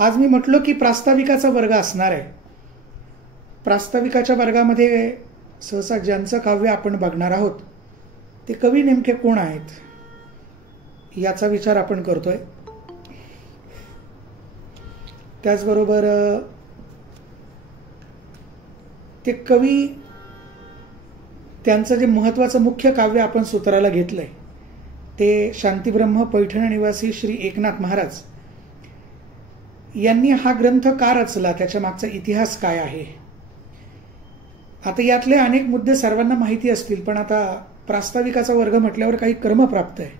आज मी म्हटलो की प्रास्ताविकाचा वर्ग असणार आहे. प्रास्ताविकाच्या वर्गामध्ये सहसा ज्यांचं काव्य आपण बघणार आहोत ते कवी नेमके कोण आहेत याचा विचार आपण करतोय. त्याचबरोबर ते कवी त्यांचं जे महत्त्वाचं मुख्य काव्य आपण सूत्राला घेतलंय ते शांतीब्रह्म पैठण निवासी श्री एकनाथ महाराज यांनी हा ग्रंथ का रचला, त्याच्या मागचा इतिहास काय आहे. आता यातले अनेक मुद्दे सर्वांना माहिती असतील, पण आता प्रास्ताविकाचा वर्ग म्हटल्यावर काही क्रमप्राप्त आहे.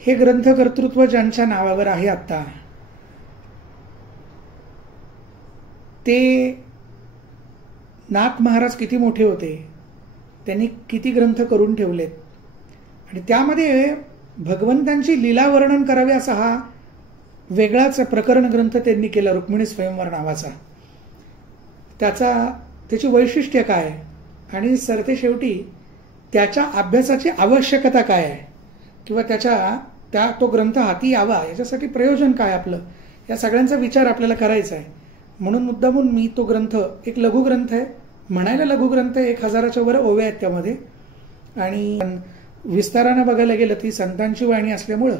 हे ग्रंथकर्तृत्व ज्यांच्या नावावर आहे आता ते नाथ महाराज किती मोठे होते, त्यांनी किती ग्रंथ करून ठेवलेत आणि त्यामध्ये भगवंतांची लीला वर्णन करावे असा हा वेगळाच प्रकरण ग्रंथ त्यांनी केला, रुक्मिणी स्वयंवर नावाचा. त्याची वैशिष्ट्य काय आणि सरते शेवटी त्याच्या अभ्यासाची आवश्यकता काय आहे किंवा तो ग्रंथ हाती यावा याच्यासाठी प्रयोजन काय आपलं, या सगळ्यांचा विचार आपल्याला करायचा आहे. म्हणून मुद्दामून मी तो ग्रंथ, एक लघुग्रंथ आहे, म्हणायला लघुग्रंथ आहे, 1000च्या वर ओव्या आहेत त्यामध्ये, आणि विस्तारानं बघायला गेलं ती संतांची वाणी असल्यामुळं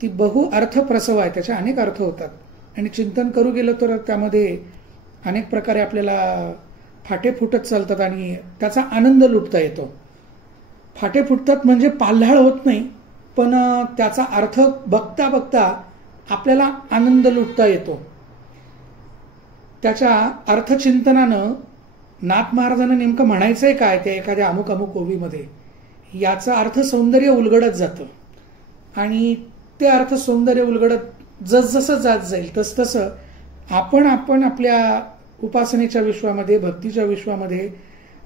ती बहु अर्थप्रसव आहे, त्याचे अनेक अर्थ होतात आणि चिंतन करू गेलं तर त्यामध्ये अनेक प्रकारे आपल्याला फाटे फुटत चालतात आणि त्याचा आनंद लुटता येतो. फाटे फुटतात म्हणजे पाल्हाळ होत नाही, पण त्याचा अर्थ बघता बघता आपल्याला आनंद लुटता येतो. त्याच्या अर्थचिंतनानं नाथ महाराजांना नेमकं म्हणायचंय काय त्या एखाद्या अमुक अमुक ओवीमध्ये याचं अर्थ सौंदर्य उलगडत जातं आणि ते अर्थ सौंदर्य उलगडत जसजसं जात जाईल तसतसं आपण आपल्या उपासनेच्या विश्वामध्ये, भक्तीच्या विश्वामध्ये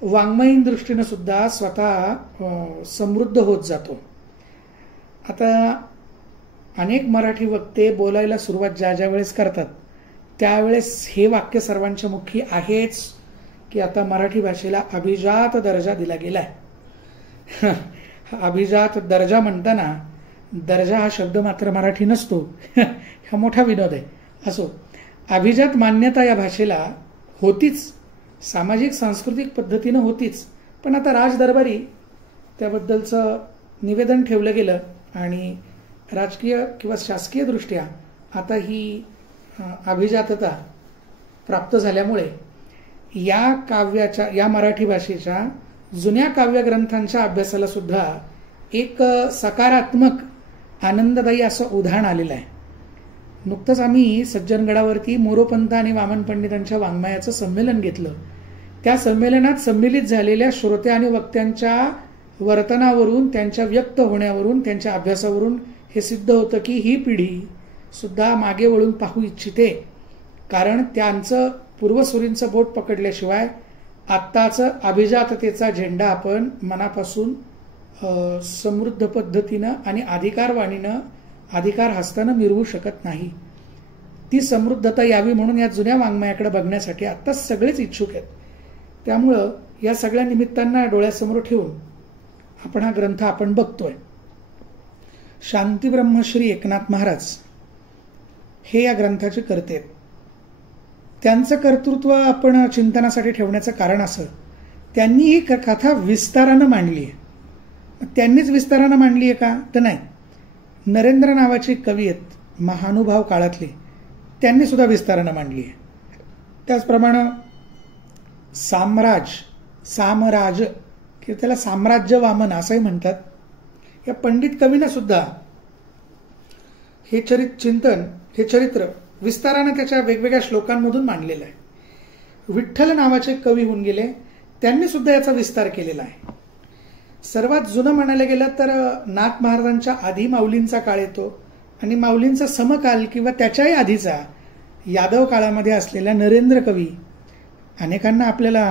वाङ्मयीन दृष्टीनं सुद्धा स्वतः समृद्ध होत जातो. आता अनेक मराठी वक्ते बोलायला सुरुवात ज्या वेळेस करतात त्यावेळेस हे वाक्य सर्वांच्या मुखी आहेच की आता मराठी भाषेला अभिजात दर्जा दिला गेलाय. अभिजात दर्जा म्हणताना दर्जा हा शब्द मात्र मराठी नसतो, हा मोठा विनोद आहे. असो, अभिजात मान्यता या भाषेला होतीच, सामाजिक सांस्कृतिक पद्धतीनं होतीच, पण आता राजदरबारी त्याबद्दलचं निवेदन ठेवलं गेलं आणि राजकीय किंवा शासकीय दृष्ट्या आता ही अभिजातता प्राप्त झाल्यामुळे या मराठी भाषेच्या जुन्या काव्यग्रंथांच्या अभ्यासाला सुद्धा एक सकारात्मक आनंददायी असं उधाण आलेलं आहे. नुकतंच आम्ही सज्जनगडावरती मोरोपंत आणि वामन पंडितांच्या वाङ्मयाचं संमेलन घेतलं. त्या संमेलनात संमिलित झालेल्या श्रोते आणि वक्त्यांच्या वर्तनावरून, त्यांच्या व्यक्त होण्यावरून, त्यांच्या अभ्यासावरून हे सिद्ध होतं की ही पिढी सुद्धा मागे वळून पाहू इच्छिते, कारण त्यांचं पूर्वसुरींचं बोट पकडल्याशिवाय आत्ताचं अभिजाततेचा झेंडा आपण मनापासून समृद्ध पद्धतीनं आणि अधिकारवाणीनं, अधिकार हस्तानं मिरवू शकत नाही. ती समृद्धता यावी म्हणून या जुन्या वाङ्मयाकडे बघण्यासाठी आत्ता सगळेच इच्छुक आहेत. त्यामुळं या सगळ्या निमित्तांना डोळ्यासमोर ठेवून आपण हा ग्रंथ आपण बघतोय. शांतीब्रह्म श्री एकनाथ महाराज हे या ग्रंथाचे कर्ते आहेत. त्यांचं कर्तृत्व आपण चिंतनासाठी ठेवण्याचं कारण असं, त्यांनी ही कथा विस्तारानं मांडली आहे. त्यांनीच विस्तारानं मांडली आहे का तर नाही, नरेंद्र नावाचे कवी आहेत महानुभाव काळातले, त्यांनी सुद्धा विस्तारानं मांडली आहे. त्याचप्रमाणे सामराज किंवा त्याला साम्राज्य वामन असंही म्हणतात, या पंडित कवीनं सुद्धा हे चरित्र विस्तारानं त्याच्या वेगवेगळ्या श्लोकांमधून मांडलेलं आहे. विठ्ठल नावाचे कवी होऊन गेले, त्यांनी सुद्धा याचा विस्तार केलेला आहे. सर्वात जुनं म्हणायला गेलं तर नाथ महाराजांच्या आधी माऊलींचा काळ येतो आणि माऊलींचा समकाल किंवा त्याच्याही आधीचा यादव काळामध्ये असलेला नरेंद्र कवी. अनेकांना आपल्याला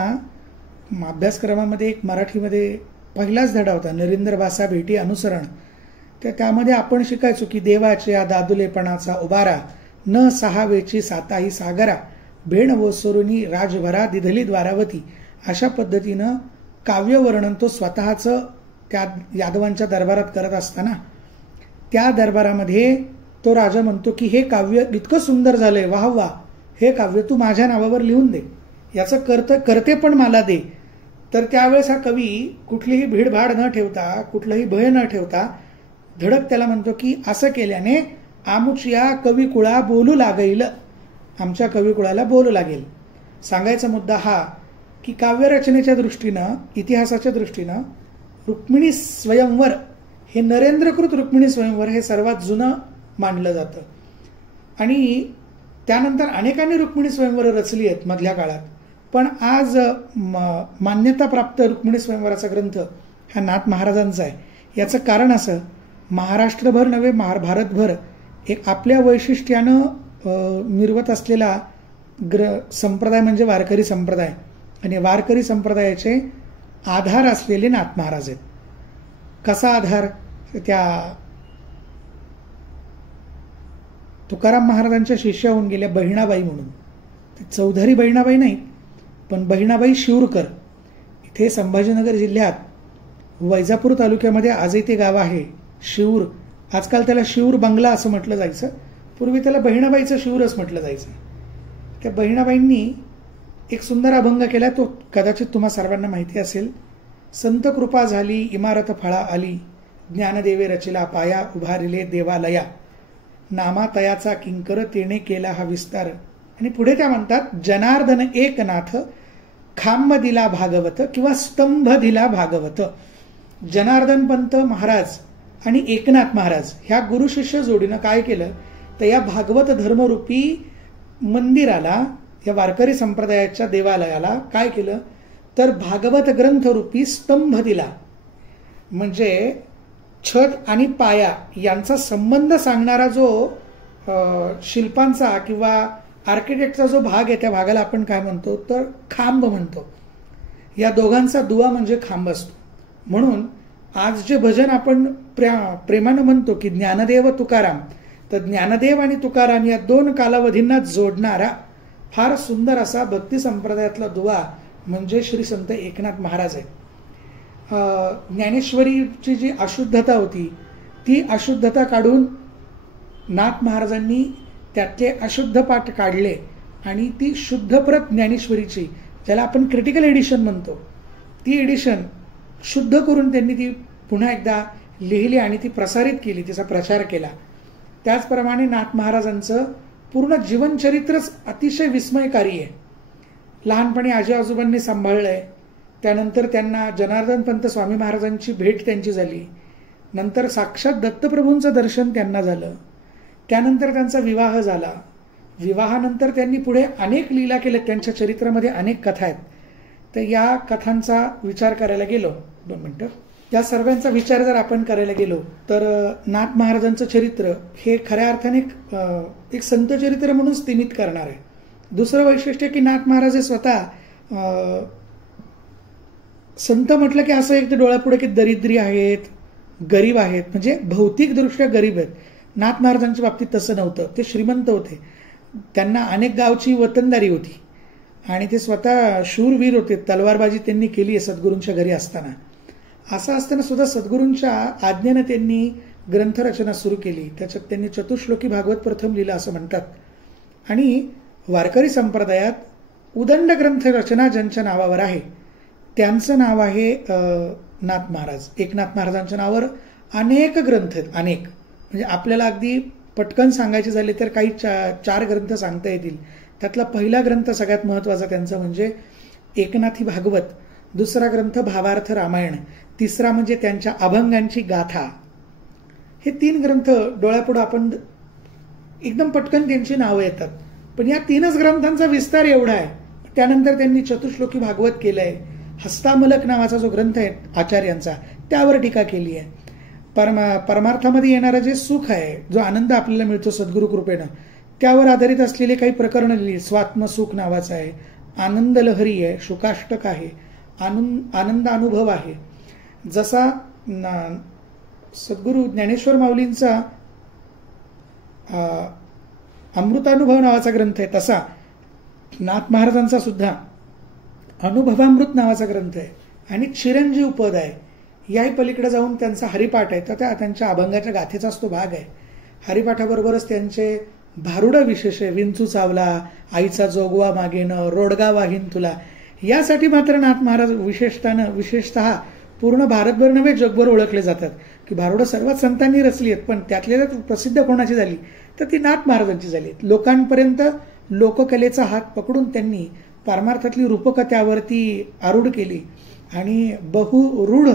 अभ्यासक्रमामध्ये एक मराठीमध्ये पहिलाच धडा होता, नरेंद्र भाषा भेटी अनुसरण. त्यामध्ये आपण शिकायचो की देवाच्या दादुलेपणाचा उभारा, न सहावेची साताही सागरा, भेण वसरुनी राजभरा दिधली द्वारावती. अशा पद्धतीनं काव्यवर्णन तो स्वतःचं त्या यादवांच्या दरबारात करत असताना त्या दरबारामध्ये तो राजा म्हणतो की हे काव्य इतकं सुंदर झालंय, वाह वाह, हे काव्य तू माझ्या नावावर लिहून दे, याचं करते पण मला दे. तर त्यावेळेस हा कवी कुठलीही भीडभाड न ठेवता, कुठलंही भय न ठेवता धडक त्याला म्हणतो की असं केल्याने आमुचिया कविकुळा बोलू लागेल, आमच्या कविकुळाला बोलू लागेल. सांगायचा मुद्दा हा की काव्यरचनेच्या दृष्टीनं, इतिहासाच्या दृष्टीनं रुक्मिणी स्वयंवर हे नरेंद्रकृत रुक्मिणी स्वयंवर हे सर्वात जुनं मानलं जातं. आणि त्यानंतर अनेकांनी रुक्मिणी स्वयंवर रचली आहेत मधल्या काळात, पण आज मान्यता प्राप्त रुक्मिणी स्वयंवराचा ग्रंथ हा नाथ महाराजांचा आहे. याचं कारण असं, महाराष्ट्रभर नव्हे भारतभर एक आपल्या वैशिष्ट्यानं निर्वत असलेला संप्रदाय म्हणजे वारकरी संप्रदाय, आणि वारकरी संप्रदायाचे आधार असलेले नाथ महाराज आहेत. कसा आधार? त्या तुकाराम महाराजांच्या शिष्या होऊन गेल्या बहिणाबाई म्हणून, चौधरी बहिणाबाई नाही पण बहिणाबाई शिवरकर. इथे संभाजीनगर जिल्ह्यात वैजापूर तालुक्यामध्ये आजही ते गाव आहे शिवूर. आजकाल त्याला शिवूर बंगला असं म्हटलं जायचं, पूर्वी त्याला बहिणाबाईचं शिवूरच म्हटलं जायचं. त्या बहिणाबाईंनी एक सुंदर अभंग केला, तो कदाचित तुम्हा सर्वांना माहिती असेल. संत कृपा झाली इमारत फळा आली, ज्ञानदेवे रचिला पाया उभारिले देवालया, नामातयाचा किंकर तेने केला हा विस्तार. आणि पुढे त्या म्हणतात, जनार्दन एकनाथ खांब दिला भागवत किंवा स्तंभ दिला भागवत. जनार्दन पंत महाराज आणि एकनाथ महाराज ह्या गुरु शिष्य जोडीनं काय केलं तर या भागवत धर्मरूपी मंदिराला, या वारकरी संप्रदायाच्या देवालयाला काय केलं तर भागवत ग्रंथरूपी स्तंभ दिला. म्हणजे छत आणि पाया यांचा संबंध सांगणारा जो शिल्पांचा किंवा आर्किटेक्टचा जो भाग आहे त्या भागाला आपण काय म्हणतो तर खांब म्हणतो. या दोघांचा दुवा म्हणजे खांब असतो. म्हणून आज जे भजन आपण प्रेमानं म्हणतो की ज्ञानदेव तुकाराम, तर ज्ञानदेव आणि तुकाराम या दोन कालावधींना जोडणारा फार सुंदर असा भक्ती संप्रदायातला दुवा म्हणजे श्री संत एकनाथ महाराज आहे. ज्ञानेश्वरीची जी अशुद्धता होती ती अशुद्धता काढून नाथ महाराजांनी त्यातले अशुद्ध पाठ काढले आणि ती शुद्धप्रत ज्ञानेश्वरीची, ज्याला आपण क्रिटिकल एडिशन म्हणतो, ती एडिशन शुद्ध करून त्यांनी ती पुन्हा एकदा लिहिली आणि ती प्रसारित केली, तिचा प्रचार केला. त्याचप्रमाणे नाथ महाराजांचं पूर्ण जीवनचरित्रच अतिशय विस्मयकारी आहे. लहानपणी आजी आजोबांनी सांभाळलंय, त्यानंतर त्यांना जनार्दन पंत स्वामी महाराजांची भेट त्यांची झाली, नंतर साक्षात दत्तप्रभूंचं दर्शन त्यांना झालं, त्यानंतर त्यांचा विवाह झाला. विवाहानंतर त्यांनी पुढे अनेक लीला केल्या, त्यांच्या चरित्रामध्ये अनेक कथा आहेत. तर या कथांचा विचार करायला गेलो, 2 मिनिटं, या सर्वांचा विचार जर आपण करायला गेलो तर नाथ महाराजांचं चरित्र हे खऱ्या अर्थाने एक संत चरित्र म्हणून स्थिमित करणार आहे. दुसरं वैशिष्ट्य की नाथ महाराज हे स्वतः संत म्हटलं की असं एक डोळ्यापुढे की दरिद्री आहेत, गरीब आहेत, म्हणजे भौतिकदृष्ट्या गरीब आहेत. नाथ महाराजांच्या बाबतीत तसं नव्हतं. ते श्रीमंत होते, त्यांना अनेक गावची वतनदारी होती आणि ते स्वतः शूरवीर होते. तलवारबाजी त्यांनी केली आहे सद्गुरूंच्या घरी असताना. असं असताना सुद्धा सद्गुरूंच्या आज्ञेनं त्यांनी ग्रंथरचना सुरू केली. त्याच्यात त्यांनी चतुश्लोकी भागवत प्रथम लिहिलं असं म्हणतात. आणि वारकरी संप्रदायात उदंड ग्रंथ रचना ज्यांच्या नावावर आहे त्यांचं नाव आहे नाथ महाराज. एकनाथ महाराजांच्या नावावर अनेक ग्रंथ आहेत, अनेक. म्हणजे आपल्याला अगदी पटकन सांगायचे झाले तर काही 4 ग्रंथ सांगता येतील. त्यातला पहिला ग्रंथ सगळ्यात महत्वाचा त्यांचा म्हणजे एकनाथी भागवत, दुसरा ग्रंथ भावार्थ रामायण, तिसरा म्हणजे त्यांच्या अभंगांची गाथा. हे 3 ग्रंथ डोळ्यापुढे आपण एकदम पटकन त्यांची नावं येतात. पण या 3च ग्रंथांचा विस्तार एवढा आहे. त्यानंतर त्यांनी चतुश्लोकी भागवत केलंय. हस्तामलक नावाचा जो ग्रंथ आहे आचार्यांचा, त्यावर टीका केली आहे. परमार्थामध्ये येणारं जे सुख आहे, जो आनंद आपल्याला मिळतो सद्गुरु कृपेनं, त्यावर आधारित असलेले काही प्रकरणं लिहिली. स्वात्मसुख नावाचं आहे, आनंद लहरी आहे, शुकाष्टक आहे, आनंद अनुभव आहे. जसा सद्गुरु ज्ञानेश्वर माऊलींचा अमृतानुभव नावाचा ग्रंथ आहे, तसा नाथ महाराजांचा सुद्धा अनुभवामृत नावाचा ग्रंथ आहे. आणि चिरंजीव पद आहे. याही पलीकडे जाऊन त्यांचा हरिपाठ आहे, तर त्यांच्या अभंगाच्या गाथेचाच तो भाग आहे. हरिपाठाबरोबरच त्यांचे भारुडं विशेष आहे. विंचू चावला, आईचा जोगवा मागेन, रोडगा वाहीन तुला. यासाठी मात्र नाथ महाराज विशेषतः पूर्ण भारतभर नव्हे जगभर ओळखले जातात की भारुडं सर्वात संतांनी रचली आहेत, पण त्यातल्या प्रसिद्ध कोणाची झाली तर ती नाथ महाराजांची झाली. लोकांपर्यंत लोककलेचा हात पकडून त्यांनी पारमार्थातली रूपकं त्यावरती आरूढ केली आणि बहुरूढ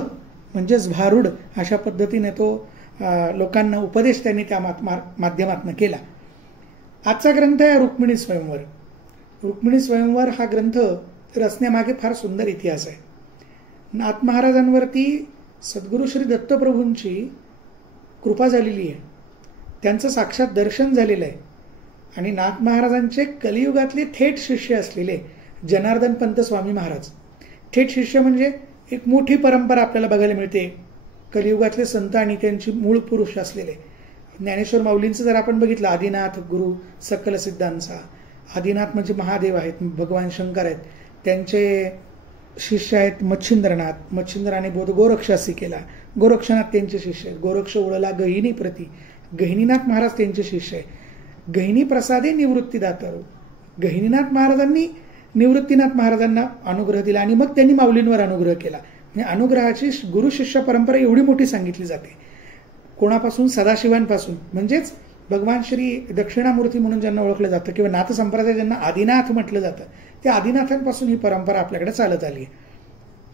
म्हणजेच भारूढ अशा पद्धतीने तो लोकांना उपदेश त्यांनी त्या माध्यमातून केला. आजचा ग्रंथ आहे रुक्मिणी स्वयंवर. रुक्मिणी स्वयंवर हा ग्रंथ रचण्यामागे फार सुंदर इतिहास आहे. नाथ महाराजांवरती सद्गुरू श्री दत्तप्रभूंची कृपा झालेली आहे, त्यांचं साक्षात दर्शन झालेलं आहे आणि नाथ महाराजांचे कलियुगातले थेट शिष्य असलेले जनार्दन पंत स्वामी महाराज. थेट शिष्य म्हणजे एक मोठी परंपरा आपल्याला बघायला मिळते. कलियुगातले संत आणि त्यांची मूळ पुरुष असलेले ज्ञानेश्वर माऊलींचं जर आपण बघितलं, आदिनाथ गुरु सकल सिद्धांचा. आदिनाथ म्हणजे महादेव आहेत, भगवान शंकर आहेत. त्यांचे शिष्य आहेत मच्छिंद्रनाथ. मच्छिंद्राने बोध गोरक्षासी केला, गोरक्षनाथ त्यांचे शिष्य आहेत. गोरक्ष उडला गहिनी प्रती, गहिनीनाथ महाराज त्यांचे शिष्य आहे. गहिनी प्रसादे निवृत्ती दातारो. गहिनीनाथ महाराजांनी निवृत्तीनाथ महाराजांना अनुग्रह दिला आणि मग त्यांनी माऊलींवर अनुग्रह केला. म्हणजे अनुग्रहाची गुरु शिष्य परंपरा एवढी मोठी सांगितली जाते. कोणापासून? सदाशिवांपासून, म्हणजेच भगवान श्री दक्षिणामूर्ती म्हणून ज्यांना ओळखलं जातं किंवा नाथ संप्रदाय ज्यांना आदिनाथ म्हटलं जातं, त्या आदिनाथांपासून ही परंपरा आपल्याकडे चालत आली आहे.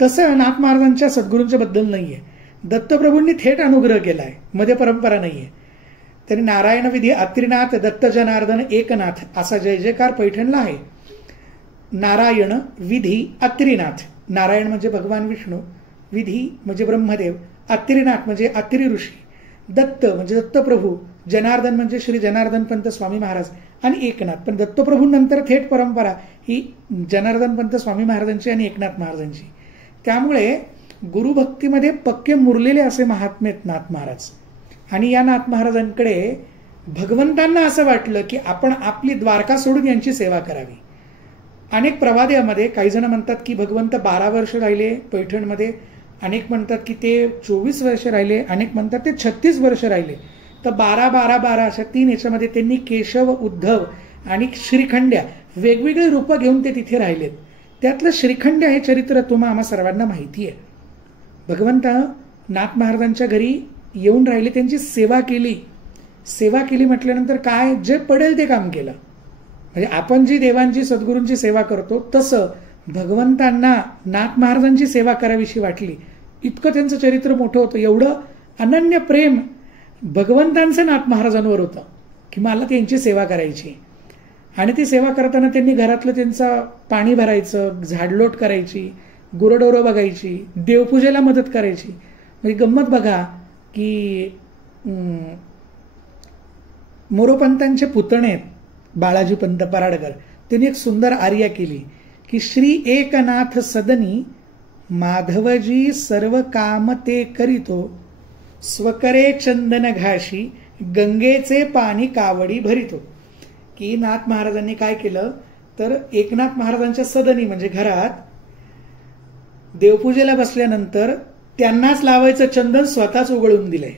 तसं नाथ महाराजांच्या सद्गुरूंच्या बद्दल नाहीये. दत्तप्रभूंनी थेट अनुग्रह केलाय, मध्ये परंपरा नाहीये. त्यांनी नारायण विधी अत्रिनाथ दत्त जनार्दन एकनाथ असा जय जयकार पैठणला आहे. नारायण विधी अत्रिनाथ. नारायण म्हणजे भगवान विष्णू, विधी म्हणजे ब्रह्मदेव, अत्रिनाथ म्हणजे अत्रि ऋषी, दत्त म्हणजे दत्तप्रभू, जनार्दन म्हणजे श्री जनार्दन पंत स्वामी महाराज आणि एकनाथ. पण दत्तप्रभूंनंतर थेट परंपरा ही जनार्दन पंत स्वामी महाराजांची आणि एकनाथ महाराजांची. त्यामुळे गुरुभक्तीमध्ये पक्के मुरलेले असे महात्मे नाथ महाराज. आणि या नाथ महाराजांकडे भगवंतांना असं वाटलं की आपण आपली द्वारका सोडून यांची सेवा करावी. अनेक प्रवाद्यामध्ये काही जण म्हणतात की भगवंत 12 वर्ष राहिले पैठणमध्ये, अनेक म्हणतात की ते 24 वर्ष राहिले, अनेक म्हणतात ते 36 वर्ष राहिले. तर 12-12-12 अशा 3 याच्यामध्ये त्यांनी केशव, उद्धव आणि श्रीखंड्या वेगवेगळी रूपं घेऊन ते तिथे राहिलेत. त्यातलं श्रीखंड्या हे चरित्र तुम्हा आम्हा सर्वांना माहिती आहे. भगवंत नाथ महाराजांच्या घरी येऊन राहिले, त्यांची सेवा केली. सेवा केली म्हटल्यानंतर काय, जे पडेल ते काम केलं. म्हणजे आपण जी देवांची सद्गुरूंची सेवा करतो तसं भगवंतांना नाथ महाराजांची सेवा करावीशी वाटली. इतकं त्यांचं चरित्र मोठं होतं, एवढं अनन्य प्रेम भगवंतांचं नाथ महाराजांवर होतं की मला त्यांची सेवा करायची. आणि ती सेवा करताना त्यांनी घरातलं त्यांचं पाणी भरायचं, झाडलोट करायची, गुरडोरं बघायची, देवपूजेला मदत करायची. म्हणजे गंमत बघा की मोरोपंतांचे पुतणे बाळाजी पंत पराडकर, त्यांनी एक सुंदर आर्या केली की श्री एकनाथ सदनी माधवजी सर्व काम ते करीतो, स्वकरे चंदन घाशी गंगेचे पाणी कावडी भरितो. की नाथ महाराजांनी काय केलं तर एकनाथ महाराजांच्या सदनी म्हणजे घरात देवपूजेला बसल्यानंतर त्यांनाच लावायचं चंदन स्वतःच उघडून दिलंय.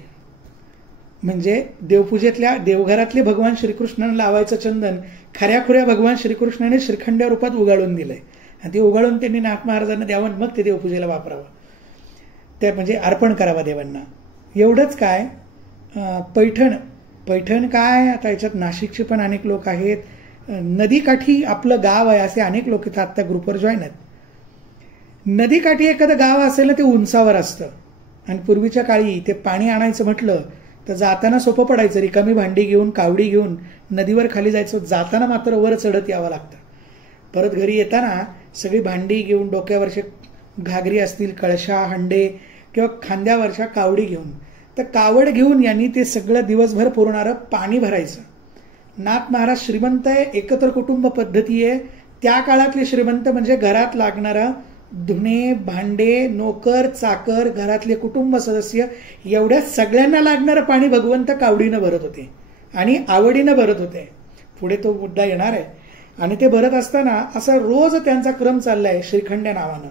म्हणजे देवपूजेतल्या देवघरातले भगवान श्रीकृष्णांना लावायचं चंदन खऱ्याखुऱ्या भगवान श्रीकृष्णाने श्रीखंड्या रूपात उगाळून दिलंय आणि ते उगाळून त्यांनी नाथ महाराजांना द्यावं, मग ते देवपूजेला वापरावं, ते म्हणजे अर्पण करावं देवांना. एवढंच काय, पैठण काय, आता याच्यात नाशिकचे पण अनेक लोक आहेत, नदीकाठी आपलं गाव आहे असे अनेक लोक इथं आत्ता ग्रुपवर जॉईन आहेत. नदीकाठी एखादं गाव असेल ना ते उंचावर असतं आणि पूर्वीच्या काळी ते पाणी आणायचं म्हटलं तर जाताना सोपं पडायचं. रिकामी भांडी घेऊन, कावडी घेऊन नदीवर खाली जायचं, जाताना मात्र वर चढत यावं लागतं. परत घरी येताना सगळी भांडी घेऊन, डोक्यावरचे घागरी असतील, कळशा, हंडे किंवा खांद्यावरच्या कावडी घेऊन, तर कावड घेऊन यांनी ते सगळं दिवसभर पुरणारं पाणी भरायचं. नाथ महाराज श्रीमंत आहे, एकत्र कुटुंब पद्धती आहे. त्या काळातले श्रीमंत म्हणजे घरात लागणारा धुणे, भांडे, नोकर, चाकर, घरातले कुटुंब सदस्य एवढ्या सगळ्यांना लागणारं पाणी भगवंत कावडीनं भरत होते आणि आवडीनं भरत होते. पुढे तो मुद्दा येणार आहे. आणि ते भरत असताना असा रोज त्यांचा क्रम चाललाय श्रीखंड्या नावानं.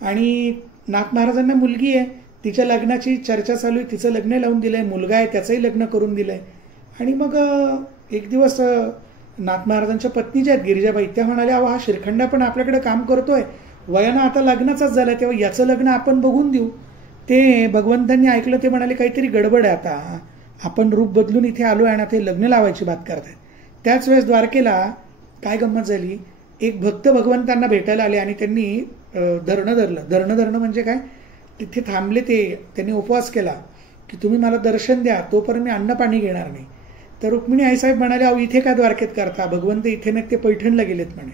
आणि नाथ महाराजांना मुलगी आहे, तिच्या लग्नाची चर्चा चालू आहे, तिचं लग्न लावून दिलंय, मुलगा आहे त्याचंही लग्न करून दिलंय. आणि मग एक दिवस नाथ महाराजांच्या पत्नी ज्या आहेत गिरिजाबाई, त्या म्हणाल्या, अहो हा श्रीखंडा पण आपल्याकडे काम करतोय, वयानं आता लग्नाचाच झालाय, तेव्हा याचं लग्न आपण बघून देऊ. ते भगवंतांनी ऐकलं, ते म्हणाले काहीतरी गडबड आहे, आता आपण रूप बदलून इथे आलोय आणि ते लग्न लावायची बात करतायत. त्याच वेळेस द्वारकेला काय गंमत झाली, एक भक्त भगवंतांना भेटायला आले आणि त्यांनी धरणं धरलं. धरणं म्हणजे काय, तिथे थांबले, त्यांनी उपवास केला की तुम्ही मला दर्शन द्या, तोपर्यंत मी अन्न पाणी घेणार नाही. तर रुक्मिणी आईसाहेब म्हणाले, अहो इथे काय द्वारकेत करता, भगवंत इथे नाही, ते पैठणला गेलेत म्हणे.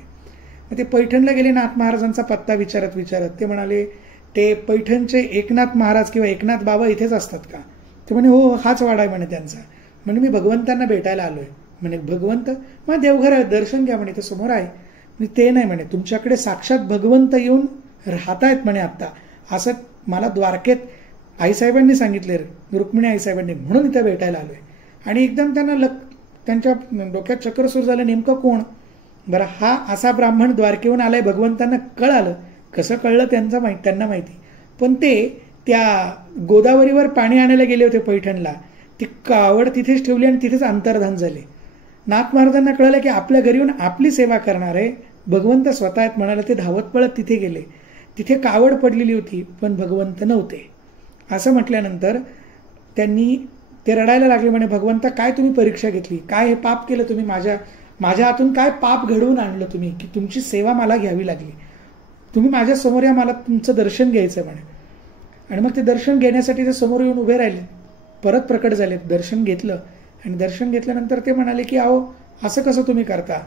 मग ते पैठणला गेले, नाथ महाराजांचा पत्ता विचारत विचारत ते म्हणाले, ते पैठणचे एकनाथ महाराज किंवा एकनाथ बाबा इथेच असतात का? ते म्हणे हो, हाच वाडा आहे म्हणे त्यांचा. म्हणे मी भगवंतांना भेटायला आलोय. म्हणे भगवंत? मग देवघर आहे, दर्शन घ्या म्हणे, ते समोर आहे. ते नाही म्हणे, तुमच्याकडे साक्षात भगवंत येऊन राहतायत म्हणे आता, असं मला द्वारकेत आईसाहेबांनी सांगितले, रुक्मिणी आईसाहेबांनी, म्हणून इथे भेटायला आलोय. आणि एकदम त्यांच्या डोक्यात चक्र सुरू झालं, नेमकं कोण बरं, हा असा ब्राह्मण द्वारकेहून आलाय, भगवंतांना कळालं. कसं कळलं त्यांना माहिती, पण ते त्या गोदावरीवर पाणी आणायला गेले होते पैठणला, ती कावड तिथेच ठेवली आणि तिथेच अंतर्धान झाले. नाथ महाराजांना कळलं की आपल्या घरी येऊन आपली सेवा करणारे भगवंत स्वतः आहेत म्हणाले. ते धावत पळत तिथे गेले. तिथे कावड पडलेली होती पण भगवंत नव्हते. असं म्हटल्यानंतर ते रडायला लागले. म्हणे भगवंता, काय तुम्ही परीक्षा घेतली, काय हे पाप केलं तुम्ही, माझ्या हातून काय पाप घडवून आणलं तुम्ही की तुमची सेवा मला घ्यावी लागली, तुम्ही माझ्या समोर या, मला तुमचं दर्शन घ्यायचं म्हणे. आणि मग ते दर्शन घेण्यासाठी ते समोर येऊन उभे राहिले, परत प्रकट झाले, दर्शन घेतलं. आणि दर्शन घेतल्यानंतर ते म्हणाले की अहो असं कसं तुम्ही करता,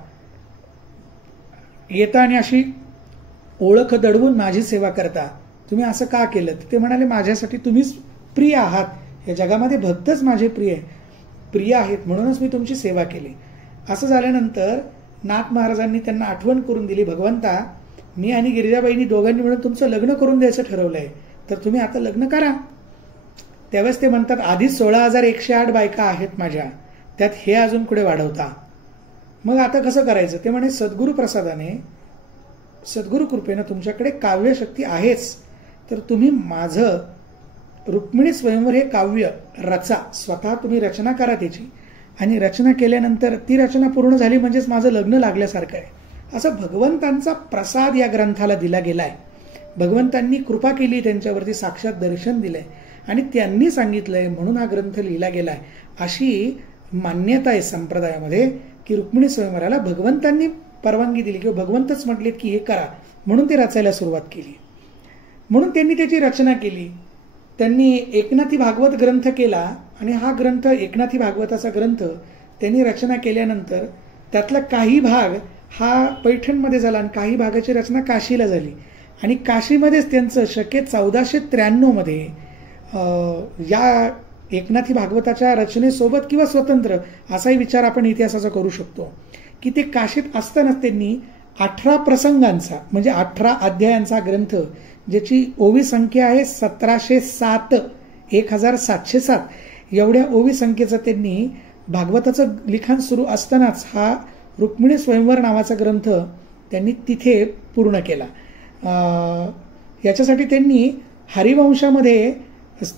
येता आणि अशी ओळख दडवून माझी सेवा करता, तुम्ही असं का केलं? ते म्हणाले माझ्यासाठी तुम्हीच प्रिय आहात, या जगामध्ये भक्तच माझे प्रिय आहेत, म्हणूनच मी तुमची सेवा केली. असं झाल्यानंतर नाथ महाराजांनी त्यांना आठवण करून दिली, भगवंता, मी आणि गिरिजाबाईंनी दोघांनी मिळून तुमचं लग्न करून द्यायचं ठरवलंय, तर तुम्ही आता लग्न करा. त्यावेळेस ते म्हणतात, आधीच 16,108 बायका आहेत माझ्या, त्यात हे अजून पुढे वाढवता, मग आता कसं करायचं? ते म्हणे सद्गुरु प्रसादाने, सद्गुरु कृपेनं तुमच्याकडे काव्यशक्ती आहेच, तर तुम्ही माझं रुक्मिणी स्वयंवर हे काव्य रचा, स्वतः तुम्ही रचना करा त्याची, आणि रचना केल्यानंतर ती रचना पूर्ण झाली म्हणजेच माझं लग्न लागल्यासारखं आहे. असं भगवंतांचा प्रसाद या ग्रंथाला दिला गेलाय. भगवंतांनी कृपा केली, त्यांच्यावरती साक्षात दर्शन दिलंय आणि त्यांनी सांगितलंय म्हणून हा ग्रंथ लिहिला गेलाय. अशी मान्यता आहे संप्रदायामध्ये की रुक्मिणी स्वयंवराला भगवंतांनी परवानगी दिली किंवा भगवंतच म्हटलेत की हे करा, म्हणून ते रचायला सुरुवात केली. म्हणून त्यांनी त्याची रचना केली. त्यांनी एकनाथी भागवत ग्रंथ केला आणि हा ग्रंथ, एकनाथी भागवताचा ग्रंथ त्यांनी रचना केल्यानंतर त्यातला काही भाग हा पैठणमध्ये झाला आणि काही भागाची रचना काशीला झाली. आणि काशीमध्येच त्यांचं शके 1493 मध्ये या एकनाथी भागवताच्या रचनेसोबत किंवा स्वतंत्र असाही विचार आपण इतिहासाचा करू शकतो की ते काशीत असतानाच त्यांनी 18 प्रसंगांचा म्हणजे 18 अध्यायांचा ग्रंथ, ज्याची ओवी संख्या आहे 1707, 1707 एवढ्या ओवी संख्येचं त्यांनी भागवताचं लिखाण सुरू असतानाच हा रुक्मिणी स्वयंवर नावाचा ग्रंथ त्यांनी तिथे पूर्ण केला. याच्यासाठी त्यांनी हरिवंशामध्ये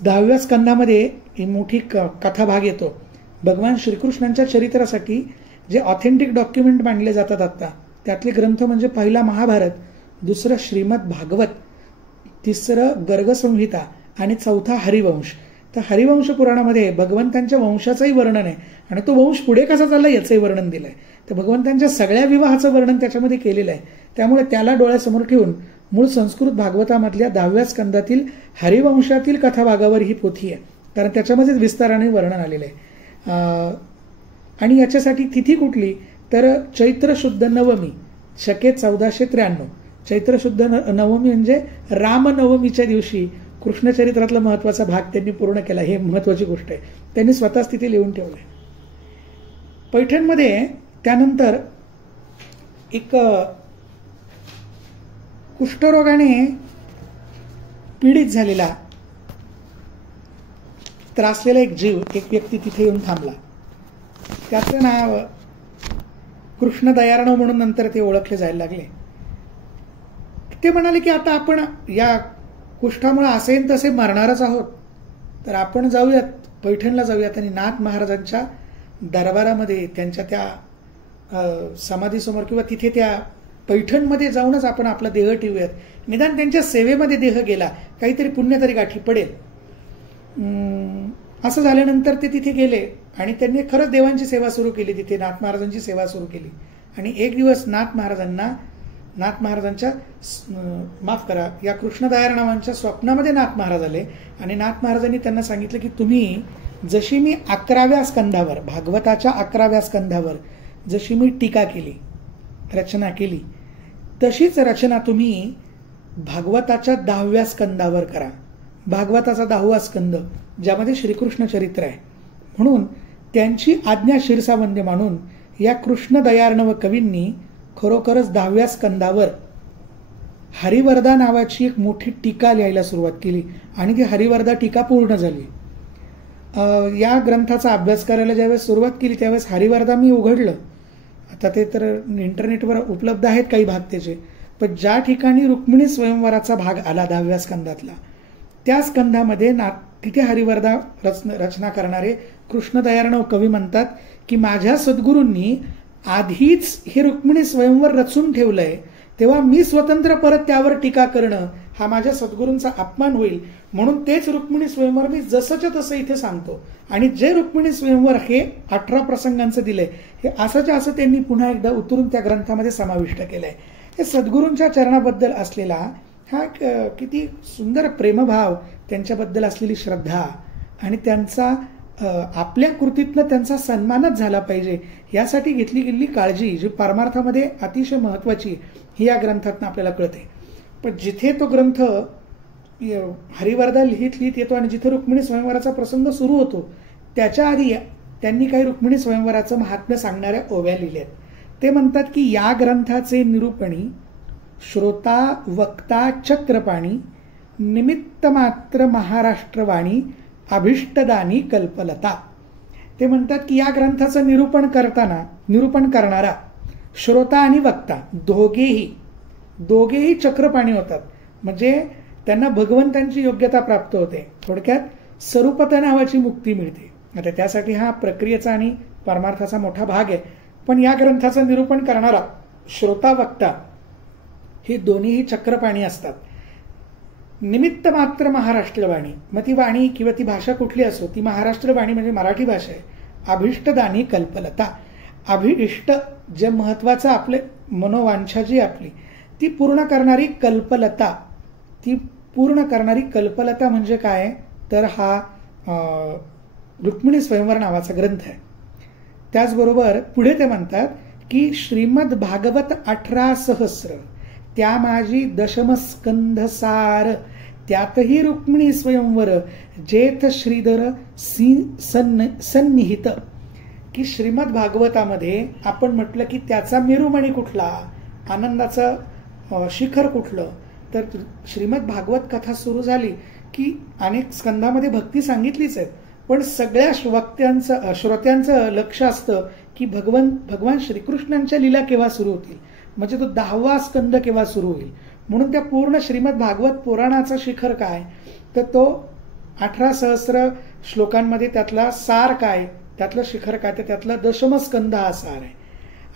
10व्या स्कंधामध्ये ही मोठी कथा भाग येतो. भगवान श्रीकृष्णांच्या चरित्रासाठी जे ऑथेंटिक डॉक्युमेंट मानले जातात आता, त्यातले ग्रंथ म्हणजे पहिला महाभारत, दुसरं श्रीमद भागवत, तिसरं गर्गसंहिता आणि चौथा हरिवंश. तर हरिवंश पुराणामध्ये भगवंतांच्या वंशाचंही वर्णन आहे आणि तो वंश पुढे कसा चालला याचंही वर्णन दिलंय. तर भगवंतांच्या सगळ्या विवाहाचं वर्णन त्याच्यामध्ये केलेलं आहे. त्यामुळे त्याला डोळ्यासमोर ठेवून मूळ संस्कृत भागवतामधल्या 10व्या स्कंदातील हरिवंशातील कथाभागावर ही पोथी आहे, कारण त्याच्यामध्येच विस्ताराने वर्णन आलेलं आहे. आणि याच्यासाठी तिथी कुठली तर चैत्र शुद्ध नवमी, शके 1493. चैत्र शुद्ध नवमी म्हणजे रामनवमीच्या दिवशी कृष्णचरित्रातला महत्वाचा भाग त्यांनी पूर्ण केला. हे महत्वाची गोष्ट आहे, त्यांनी स्वतःच तिथे लिहून ठेवलंय. पैठणमध्ये त्यानंतर एक कुष्ठरोगाने पीडित झालेला, त्रासलेला एक जीव, एक व्यक्ती तिथे येऊन थांबला. त्याचं नाव कृष्ण दयार्णव म्हणून नंतर ते ओळखले जायला लागले. ते म्हणाले की आता आपण या कुष्ठामुळे असेन तसे मरणारच आहोत, तर आपण जाऊयात, पैठणला जाऊयात आणि नाथ महाराजांच्या दरबारामध्ये त्यांच्या त्या समाधीसमोर किंवा तिथे त्या पैठणमध्ये जाऊनच आपण आपला देह ठेवूयात, निदान त्यांच्या सेवेमध्ये देह गेला, काहीतरी पुण्य तरी गाठी पडेल. असं झाल्यानंतर ते तिथे गेले आणि त्यांनी खरंच देवांची सेवा सुरू केली, तिथे नाथ महाराजांची सेवा सुरू केली. आणि एक दिवस नाथ महाराजांच्या माफ करा या कृष्णदयारामांच्या स्वप्नामध्ये नाथ महाराज आले आणि नाथ महाराजांनी त्यांना सांगितलं की तुम्ही जशी मी 11व्या स्कंधावर, भागवताच्या 11व्या स्कंधावर जशी मी टीका केली, रचना केली, तशीच रचना तुम्ही भागवताच्या 10व्या स्कंदावर करा. भागवताचा 10वा स्कंद ज्यामध्ये श्रीकृष्ण चरित्र आहे. म्हणून त्यांची आज्ञा शिरसावंद्य मानून या कृष्णदयार्णव कवींनी खरोखरच 10व्या स्कंदावर हरिवरदा नावाची एक मोठी टीका लिहायला सुरुवात केली आणि ती हरिवरदा टीका पूर्ण झाली. या ग्रंथाचा अभ्यास करायला ज्यावेळेस सुरुवात केली त्यावेळेस हरिवरदा मी उघडलं. आता ते तर इंटरनेटवर उपलब्ध आहेत काही भाग त्याचे, पण ज्या ठिकाणी रुक्मिणी स्वयंवराचा भाग आला 10व्या स्कंदातला, त्या स्कंधामध्ये तिथे हरिवरदा रचना करणारे कृष्णदयार्णव कवी म्हणतात की माझ्या सद्गुरूंनी आधीच हे रुक्मिणी स्वयंवर रचून ठेवलंय, तेव्हा मी स्वतंत्र परत त्यावर टीका करणं हा माझ्या सद्गुरूंचा अपमान होईल, म्हणून तेच रुक्मिणी स्वयंवर मी जसंच्या तसं इथे सांगतो. आणि जे रुक्मिणी स्वयंवर हे 18 प्रसंगांचं दिलंय हे असंच्या असं त्यांनी पुन्हा एकदा उतरून त्या ग्रंथामध्ये समाविष्ट केलंय. हे सद्गुरूंच्या चरणाबद्दल असलेला हा किती सुंदर प्रेमभाव, त्यांच्याबद्दल असलेली श्रद्धा आणि त्यांचा आपल्या कृतीतनं त्यांचा सन्मानच झाला पाहिजे यासाठी घेतली गेलेली काळजी जी परमार्थामध्ये अतिशय महत्वाची ही या ग्रंथातून आपल्याला कळते. पण जिथे तो ग्रंथ हरिवरदा लिहित येतो आणि जिथे रुक्मिणी स्वयंवराचा प्रसंग सुरू होतो त्याच्या आधी त्यांनी काही रुक्मिणी स्वयंवराचं महात्म्य सांगणाऱ्या ओव्या लिहिल्यात. ते म्हणतात की या ग्रंथाचे निरूपणी श्रोता वक्ता चक्रपाणी, निमित्त मात्र महाराष्ट्रवाणी, अभिष्टदानी कल्पलता. ते म्हणतात की या ग्रंथाचं निरूपण करणारा श्रोता आणि वक्ता दोघेही चक्रपाणी होतात, म्हणजे त्यांना भगवंतांची योग्यता प्राप्त होते. थोडक्यात स्वरूपता नावाची मुक्ती मिळते. आता त्यासाठी हा प्रक्रियेचा आणि परमार्थाचा मोठा भाग आहे. पण या ग्रंथाचं निरूपण करणारा श्रोता वक्ता हे दोन्हीही चक्रपाणी असतात. निमित्त मात्र महाराष्ट्रवाणी, मग ती वाणी किंवा ती भाषा कुठली असो, ती महाराष्ट्रवाणी म्हणजे मराठी भाषा आहे. अभिष्टदानी कल्पलता, अभिष्ट जे महत्वाचं आपले मनोवांछा जी आपली ती पूर्ण करणारी कल्पलता. ती पूर्ण करणारी कल्पलता म्हणजे काय, तर हा रुक्मिणी स्वयंवर नावाचा ग्रंथ आहे. त्याचबरोबर पुढे ते म्हणतात की श्रीमद भागवत 18 सहस्र त्या माझी दशमस्कंधसार, त्यातही रुक्मिणी स्वयंवर जेथ श्रीधर सन्निहित. की श्रीमद भागवतामध्ये आपण म्हटलं की त्याचा मेरुमणी कुठला, आनंदाचं शिखर कुठलं, तर श्रीमद भागवत कथा सुरू झाली की अनेक स्कंदामध्ये भक्ती सांगितलीच आहे, पण सगळ्या श्रोत्यांचं लक्ष असतं की भगवान श्रीकृष्णांच्या लीला केव्हा सुरू होतील, म्हणजे तो 10वा स्कंद केव्हा सुरू होईल. म्हणून त्या पूर्ण श्रीमद भागवत पुराणाचा शिखर काय, तर तो 18 सहस्र श्लोकांमध्ये त्यातला सार काय, त्यातलं शिखर काय, तर त्यातला दशमस्कंद हा सार आहे.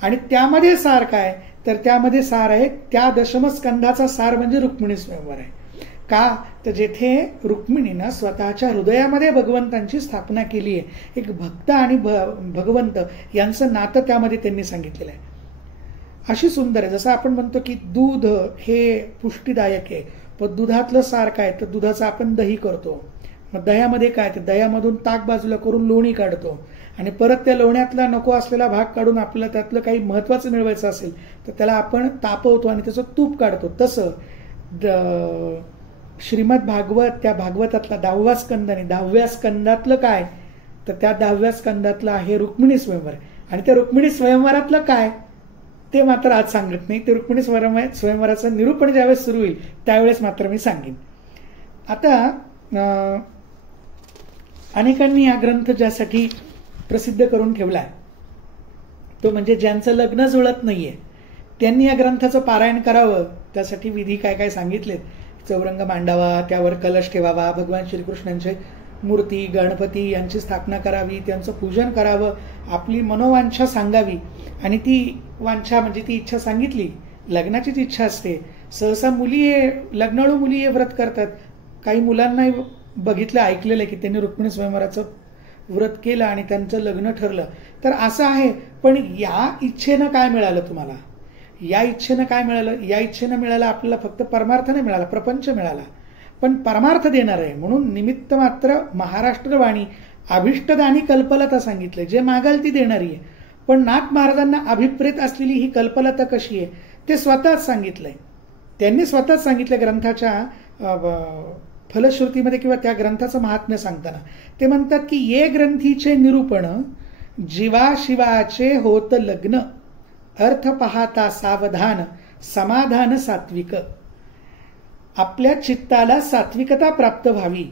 आणि त्यामध्ये सार काय, तर त्यामध्ये सार आहे त्या दशमस्कंदाचा सार म्हणजे रुक्मिणी स्वयंवर आहे. का, तर जेथे रुक्मिणीनं स्वतःच्या हृदयामध्ये भगवंतांची स्थापना केली आहे, एक भक्त आणि भगवंत यांचं नातं त्यामध्ये त्यांनी सांगितलेलं आहे. अशी सुंदर आहे. जसं आपण म्हणतो की दूध हे पुष्टीदायक आहे, पण दुधातलं सार काय, तर दुधाचं आपण दही करतो. मग दह्यामध्ये काय, तर दह्यामधून ताक बाजूला करून लोणी काढतो आणि परत त्या लोण्यातला नको असलेला भाग काढून आपल्याला त्यातलं काही महत्वाचं मिळवायचं असेल तर त्याला आपण तापवतो आणि त्याचं तूप काढतो. तसं श्रीमद भागवत त्या भागवतातला 10वा स्कंद आणि 10व्या स्कंदातलं काय, तर त्या 10व्या स्कंदातलं आहे रुक्मिणी स्वयंवर. आणि त्या रुक्मिणी स्वयंवरातलं काय ते मात्र आज सांगत नाही. ते रुक्मिणी स्वयंवराचं निरूपण ज्यावेळेस सुरू होईल त्यावेळेस मात्र मी सांगेन. आता अनेकांनी हा ग्रंथ ज्यासाठी प्रसिद्ध करून ठेवलाय तो म्हणजे ज्यांचं लग्न जुळत नाहीये त्यांनी या ग्रंथाचं पारायण करावं. त्यासाठी विधी काय काय सांगितलेत. चौरंग मांडावा, त्यावर कलश ठेवावा, भगवान श्रीकृष्णांचे मूर्ती गणपती यांची स्थापना करावी, त्यांचं पूजन करावं, आपली मनोवांछा सांगावी आणि ती वांछा म्हणजे ती इच्छा सांगितली, लग्नाचीच इच्छा असते. सहसा मुली हे लग्नाळू मुली हे व्रत करतात. काही मुलांना बघितलं ऐकलेलं आहे की त्यांनी रुक्मिणी स्वयंवराचं व्रत केलं आणि त्यांचं लग्न ठरलं. तर असं आहे. पण या इच्छेनं काय मिळालं तुम्हाला? या इच्छेनं काय मिळालं? या इच्छेनं मिळालं आपल्याला फक्त परमार्थ नाही मिळाला, प्रपंच मिळाला. पण परमार्थ देणार आहे म्हणून निमित्त मात्र महाराष्ट्रवाणी अभिष्टदानी कल्पलता सांगितलंय, जे मागाल ती देणारी आहे. पण नाथ महाराजांना अभिप्रेत असलेली ही कल्पलता कशी आहे ते स्वतःच सांगितलंय. त्यांनी स्वतःच सांगितलं ग्रंथाच्या फलश्रुतीमध्ये किंवा त्या ग्रंथाचं महात्म्य सांगताना. ते म्हणतात की ये ग्रंथीचे निरूपण जीवाशिवाचे होत लग्न, अर्थ पाहता सावधान, समाधान सात्विक. आपल्या चित्ताला सात्विकता प्राप्त व्हावी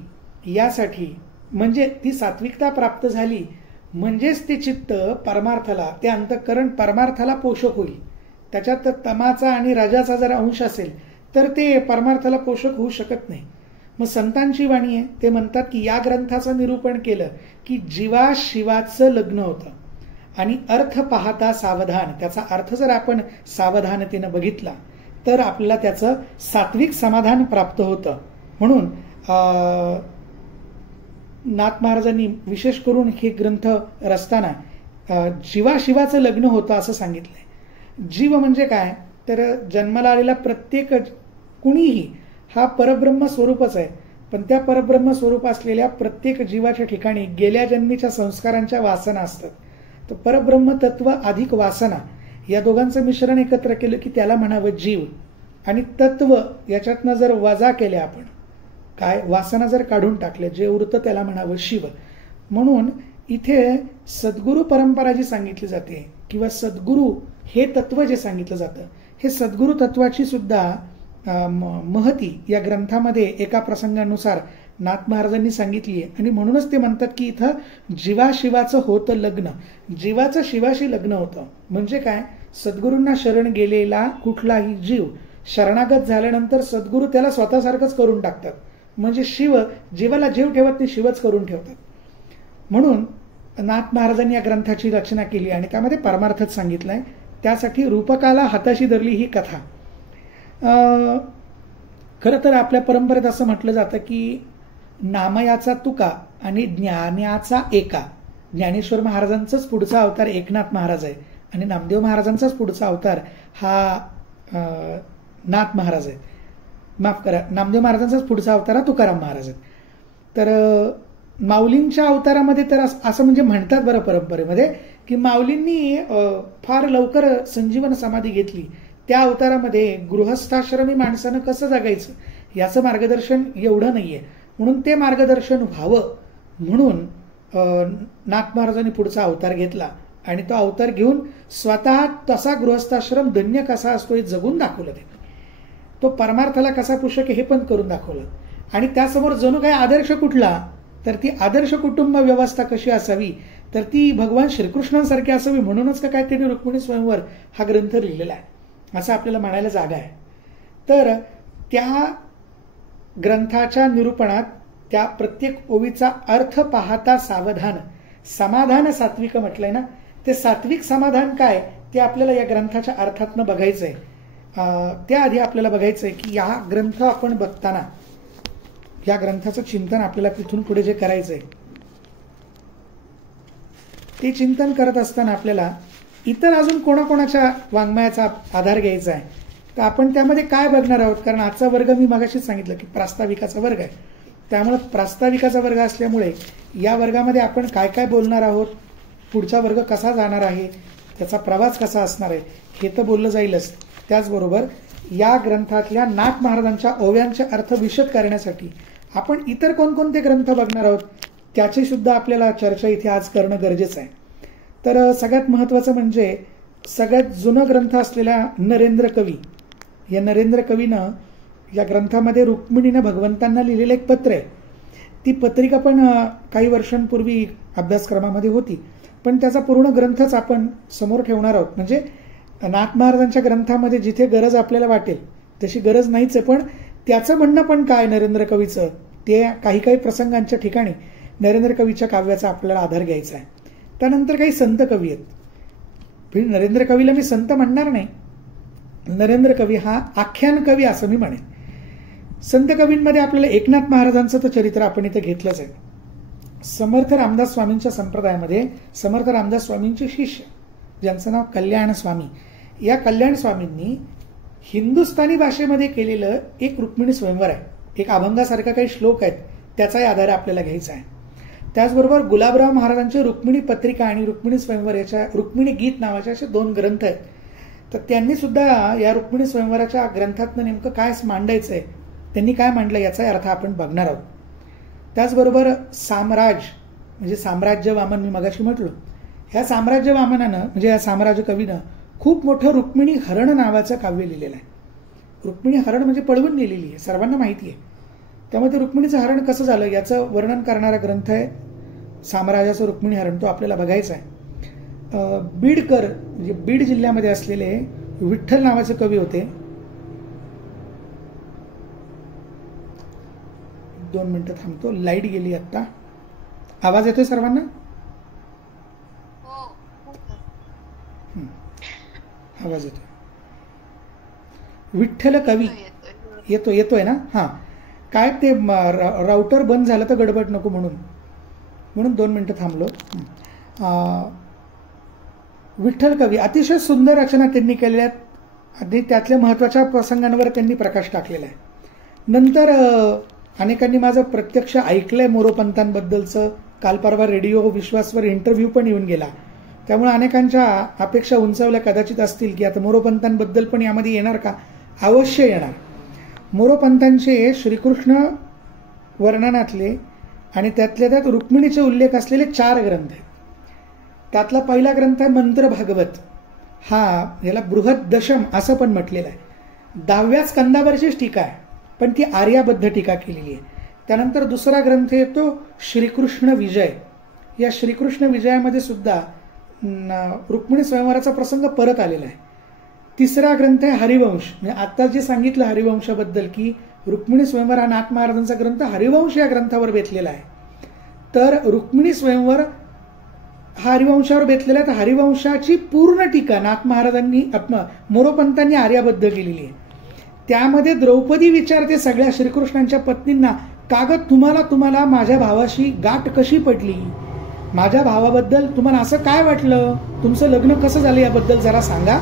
यासाठी, म्हणजे ती सात्विकता प्राप्त झाली म्हणजेच ते चित्त परमार्थाला, ते अंतःकरण परमार्थाला पोषक होईल. त्याच्यात तमाचा आणि रजाचा जर अंश असेल तर ते परमार्थाला पोषक होऊ शकत नाही. मग संतांची वाणी आहे, ते म्हणतात की या ग्रंथाचं निरूपण केलं की जीवा शिवाचं लग्न होतं आणि अर्थ पाहता सावधान, त्याचा अर्थ जर आपण सावधानतेनं बघितला तर आपल्याला त्याचं सात्विक समाधान प्राप्त होतं. म्हणून नाथ महाराजांनी विशेष करून हे ग्रंथ रचताना जीवाशिवाचं लग्न होतं असं सांगितलंय. जीव म्हणजे काय तर जन्माला आलेला प्रत्येक कुणीही हा परब्रह्म स्वरूपच आहे. पण त्या परब्रह्म स्वरूप असलेल्या प्रत्येक जीवाच्या ठिकाणी गेल्या जन्मीच्या संस्कारांच्या वासना असतात. तर परब्रह्म तत्व अधिक वासना या दोघांचं मिश्रण एकत्र केलं की त्याला म्हणावं जीव. आणि तत्व याच्यातनं जर वजा केले आपण, काय वासना जर काढून टाकले, जे उरतं त्याला म्हणावं शिव. म्हणून इथे सद्गुरु परंपरा जी सांगितली जाते किंवा सद्गुरु हे तत्व जे सांगितलं जातं, हे सद्गुरु तत्वाची सुद्धा महती या ग्रंथामध्ये एका प्रसंगानुसार नाथ महाराजांनी सांगितली आहे. आणि म्हणूनच ते म्हणतात की इथं जीवाशिवाचं होतं लग्न, जीवाचं शिवाशी लग्न होतं. म्हणजे काय, सद्गुरूंना शरण गेलेला कुठलाही जीव शरणागत झाल्यानंतर सद्गुरू त्याला स्वतःसारखंच करून टाकतात. म्हणजे शिव जीवाला जीव ठेवत नाही, शिवच करून ठेवतात. म्हणून नाथ महाराजांनी या ग्रंथाची रचना केली आणि त्यामध्ये परमार्थच सांगितलाय. त्यासाठी रूपकाला हाताशी धरली ही कथा. खरं तर आपल्या परंपरेत असं म्हटलं जातं की नामयाचा तुका आणि ज्ञानाचा एका. ज्ञानेश्वर महाराजांचाच पुढचा अवतार एकनाथ महाराज आहे आणि नामदेव महाराजांचाच पुढचा अवतार हा नाथ महाराज आहे. माफ करा, नामदेव महाराजांचाच पुढचा अवतार हा तुकाराम महाराज आहे. तर माऊलींच्या अवतारामध्ये तर असं म्हणजे म्हणतात बरं परंपरेमध्ये की माऊलींनी फार लवकर संजीवन समाधी घेतली. त्या अवतारामध्ये गृहस्थाश्रमी माणसानं कसं जगायचं याचं मार्गदर्शन एवढं नाहीये. म्हणून ते मार्गदर्शन व्हावं म्हणून नाथ महाराजांनी पुढचा अवतार घेतला आणि तो अवतार घेऊन स्वतः तसा गृहस्थाश्रम धन्य कसा असतो हे जगून दाखवलं. तो परमार्थाला कसा पोषक हे पण करून दाखवलं. आणि त्यासमोर जणू काही आदर्श कुठला तर ती आदर्श कुटुंब व्यवस्था कशी असावी तर ती भगवान श्रीकृष्णांसारखी असावी. म्हणूनच का काय त्यांनी रुक्मिणी स्वयंवर हा ग्रंथ लिहिलेला आहे असं आपल्याला म्हणायला जागा आहे. तर त्या ग्रंथाच्या निरूपणात त्या प्रत्येक ओवीचा अर्थ पाहता सावधान, समाधान सात्विक म्हटलंय ना, ते सात्विक समाधान काय ते आपल्याला या ग्रंथाच्या अर्थातनं बघायचंय. त्याआधी आपल्याला बघायचंय की या ग्रंथ आपण बघताना या ग्रंथाचं चिंतन आपल्याला तिथून पुढे जे करायचंय ते चिंतन करत असताना आपल्याला इतर अजून कोणाकोणाच्या वाङ्मयाचा आधार घ्यायचा आहे. तर आपण त्यामध्ये काय बघणार आहोत, कारण आजचा वर्ग मी मगाशीच सांगितलं की प्रास्ताविकाचा वर्ग आहे. त्यामुळे प्रास्ताविकाचा वर्ग असल्यामुळे या वर्गामध्ये आपण काय काय बोलणार आहोत, पुढचा वर्ग कसा जाणार आहे, त्याचा प्रवास कसा असणार आहे हे तर बोललं जाईलच. त्याचबरोबर या ग्रंथातल्या नाथ महाराजांच्या ओव्यांचे अर्थ विशद करण्यासाठी आपण इतर कोणकोणते ग्रंथ बघणार आहोत त्याची सुद्धा आपल्याला चर्चा इथे आज करणं गरजेचं आहे. तर सगळ्यात महत्वाचं म्हणजे सगळ्यात जुनं ग्रंथ असलेल्या नरेंद्र कवी, या नरेंद्र कवीनं या ग्रंथामध्ये रुक्मिणीनं भगवंतांना लिहिलेलं एक पत्र आहे. ती पत्रिका पण काही वर्षांपूर्वी अभ्यासक्रमामध्ये होती, पण त्याचा पूर्ण ग्रंथच आपण समोर ठेवणार आहोत. म्हणजे नाथ महाराजांच्या ग्रंथामध्ये जिथे गरज आपल्याला वाटेल तशी गरज नाहीच आहे, पण त्याचं म्हणणं पण काय नरेंद्र कवीचं ते काही काही प्रसंगांच्या ठिकाणी नरेंद्र कवीच्या काव्याचा आपल्याला आधार घ्यायचा आहे. त्यानंतर काही संत कवी आहेत. नरेंद्र कवीला मी संत म्हणणार नाही, नरेंद्र कवी हा आख्यान कवी असं मी म्हणेन. संत कवींमध्ये आपल्याला एकनाथ महाराजांचं तर चरित्र आपण इथे घेतलंच आहे. समर्थ रामदास स्वामींच्या संप्रदायामध्ये समर्थ रामदास स्वामींचे शिष्य ज्यांचं नाव कल्याण स्वामी, या कल्याण स्वामींनी हिंदुस्थानी भाषेमध्ये केलेलं एक रुक्मिणी स्वयंवर आहे, एक अभंगासारखा काही श्लोक आहेत, त्याचाही आधार आपल्याला घ्यायचा आहे. त्याचबरोबर गुलाबराव महाराजांचे रुक्मिणी पत्रिका आणि रुक्मिणी स्वयंवर याच्या रुक्मिणी गीत नावाचे असे 2 ग्रंथ आहेत. तर त्यांनी सुद्धा या रुक्मिणी स्वयंवराच्या ग्रंथातनं नेमकं काय मांडायचंय, त्यांनी काय मांडलं याचा अर्थ आपण बघणार आहोत. त्याचबरोबर साम्राज म्हणजे साम्राज्य वामन मी मगाशी म्हटलो, ह्या साम्राज्य वामनानं म्हणजे या साम्राज्य कवीनं खूप मोठं रुक्मिणी हरण नावाचं काव्य लिहिलेलं आहे. रुक्मिणी हरण म्हणजे पळवून लिहिलेली आहे, सर्वांना माहिती आहे. त्यामुळे ते रुक्मिणीचं हरण कसं झालं याचं वर्णन करणारा ग्रंथ आहे साम्राज्याचं रुक्मिणी हरण, तो आपल्याला बघायचा आहे. बीडकर म्हणजे बीड जिल्ह्यामध्ये असलेले विठ्ठल नावाचे कवी होते. 2 मिनिटं थांबतो, लाईट गेली आत्ता. आवाज येतोय सर्वांना? आवाज येतोय. विठ्ठल कवी येतोय ना? हा, काय ते राउटर बंद झालं तर गडबड नको म्हणून 2 मिनिटं थांबलो. विठ्ठल कवी अतिशय सुंदर रचना त्यांनी केलेल्या आहेत आणि त्यातल्या महत्वाच्या प्रसंगांवर त्यांनी प्रकाश टाकलेला आहे. नंतर अनेकांनी माझं प्रत्यक्ष ऐकलंय मोरोपंतांबद्दलचं. काल परवा रेडिओ विश्वासवर इंटरव्ह्यू पण येऊन गेला, त्यामुळे अनेकांच्या अपेक्षा उंचावल्या कदाचित असतील की आता मोरोपंतांबद्दल पण यामध्ये येणार का? अवश्य येणार. मोरोपंतांचे श्रीकृष्ण वर्णनातले आणि त्यातल्या त्यात रुक्मिणीचे उल्लेख असलेले 4 ग्रंथ आहेत. त्यातला पहिला ग्रंथ आहे मंत्र भागवत. हा याला बृहद दशम असं पण म्हटलेलं आहे. 10व्या स्कंदावरचीच टीका आहे, पण ती आर्याबद्ध टीका केलेली आहे. त्यानंतर दुसरा ग्रंथ येतो श्रीकृष्ण विजय. या श्रीकृष्ण विजयामध्ये सुद्धा रुक्मिणी स्वयंवराचा प्रसंग परत आलेला आहे. तिसरा ग्रंथ आहे हरिवंश. म्हणजे आता जे सांगितलं हरिवंशाबद्दल की रुक्मिणी स्वयंवर हा नाथ महाराजांचा ग्रंथ हरिवंश या ग्रंथावर बेतलेला आहे. तर रुक्मिणी स्वयंवर हा हरिवंशावर बेतलेला आहे. तर हरिवंशाची पूर्ण टीका नाथ महाराजांनी मोरोपंतांनी आर्याबद्ध केलेली आहे. त्यामध्ये द्रौपदी विचारते सगळ्या श्रीकृष्णांच्या पत्नींना, कागद तुम्हाला माझ्या भावाशी गाठ कशी पडली, माझ्या भावाबद्दल तुम्हाला असं काय वाटलं, तुमचं लग्न कसं झालं याबद्दल जरा सांगा.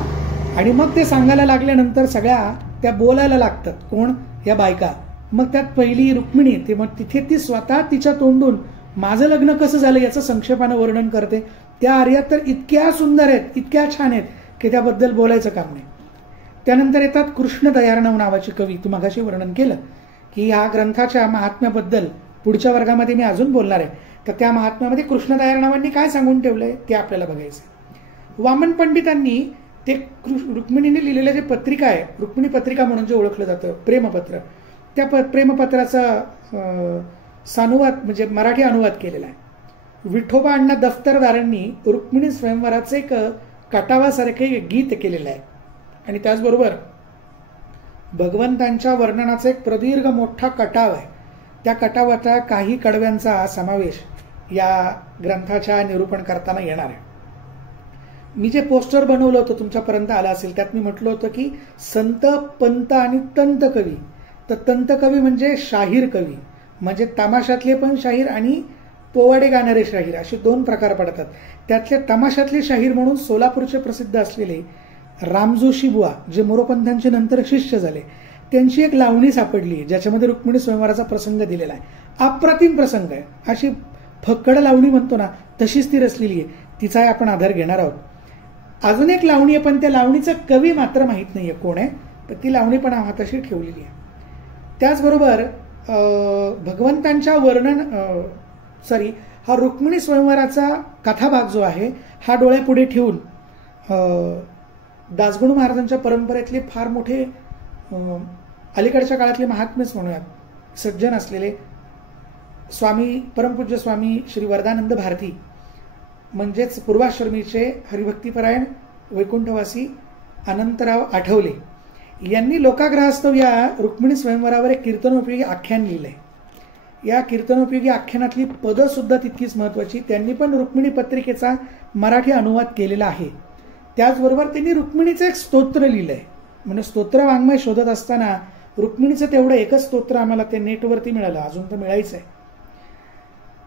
आणि मग ते सांगायला लागल्यानंतर सगळ्या त्या बोलायला लागतात. कोण? या बायका. मग त्यात पहिली रुक्मिणी ते मग तिथे ती स्वतः तिच्या तोंडून माझं लग्न कसं झालं याचं संक्षेपानं वर्णन करते. त्या आर्यात तर इतक्या सुंदर आहेत, इतक्या छान आहेत की त्याबद्दल बोलायचं काम नाही. त्यानंतर येतात कृष्ण दयार्णव नावाचे कवी. तू मगाशी वर्णन केलं की या ग्रंथाच्या महात्म्याबद्दल पुढच्या वर्गामध्ये मी अजून बोलणार आहे. तर त्या महात्म्यामध्ये कृष्ण दयार्णवांनी काय सांगून ठेवलंय ते आपल्याला बघायचं. वामन पंडितांनी ते रुक्मिणीने लिहिलेलं जे पत्रिका आहे, रुक्मिणी पत्रिका म्हणून जे ओळखलं जातं, प्रेमपत्र, त्या प्रेमपत्राचा सानुवाद म्हणजे मराठी अनुवाद केलेला आहे. विठोबा अण्णा दफ्तरदारांनी रुक्मिणी स्वयंवराचे एक कटावासारखे गीत केलेलं आहे. आणि त्याचबरोबर भगवंतांच्या वर्णनाचा एक प्रदीर्घ मोठा कटाव आहे. त्या कटावाचा काही कडव्यांचा समावेश या ग्रंथाच्या निरूपण करताना येणार आहे. मी जे पोस्टर बनवलं होतं तुमच्यापर्यंत आलं असेल, त्यात मी म्हटलं होतं की संत, पंत आणि तंत कवी. तर तंत कवी म्हणजे शाहीर कवी, म्हणजे तमाशातले पण शाहीर आणि पोवाडे गाणारे शाहीर असे 2 प्रकार पडतात. त्यातले तमाशातले शाहीर म्हणून सोलापूरचे प्रसिद्ध असलेले रामजोशी बुवा, जे मोरोपंतांचे नंतर शिष्य झाले, त्यांची एक लावणी सापडली ज्याच्यामध्ये रुक्मिणी स्वयंवराचा प्रसंग दिलेला आहे. अप्रतिम प्रसंग आहे. अशी फक्कड लावणी म्हणतो ना तशीच ती रचलेली आहे. तिचाही आपण आधार घेणार आहोत. अजून एक लावणी आहे, पण त्या लावणीचा कवी मात्र माहित नाहीये कोण आहे, पण ती लावणी पण हाताशी ठेवलेली आहे. त्याचबरोबर भगवंतांच्या हा रुक्मिणी स्वयंवराचा कथाभाग जो आहे हा डोळ्यापुढे ठेवून दासगणू महाराजांच्या परंपरेतले फार मोठे अलीकडच्या काळातले महात्मेच म्हणूयात सज्जन असलेले स्वामी परमपूज्य स्वामी श्री वरदानंद भारती म्हणजेच पूर्वाश्रमीचे हरिभक्तीपरायण वैकुंठवासी अनंतराव आठवले यांनी लोकाग्रहास्तव या रुक्मिणी स्वयंवरावर एक कीर्तनोपयोगी आख्यान लिहिलंय. या कीर्तनोपयोगी आख्यानातली पदं सुद्धा तितकीच महत्वाची. त्यांनी पण रुक्मिणी पत्रिकेचा मराठी अनुवाद केलेला आहे. त्याचबरोबर त्यांनी रुक्मिणीचं एक स्तोत्र लिहिलंय. म्हणजे स्तोत्र वाङ्मय शोधत असताना रुक्मिणीचं तेवढं एकच स्तोत्र आम्हाला ते नेटवरती मिळालं, अजून तर मिळायचंय.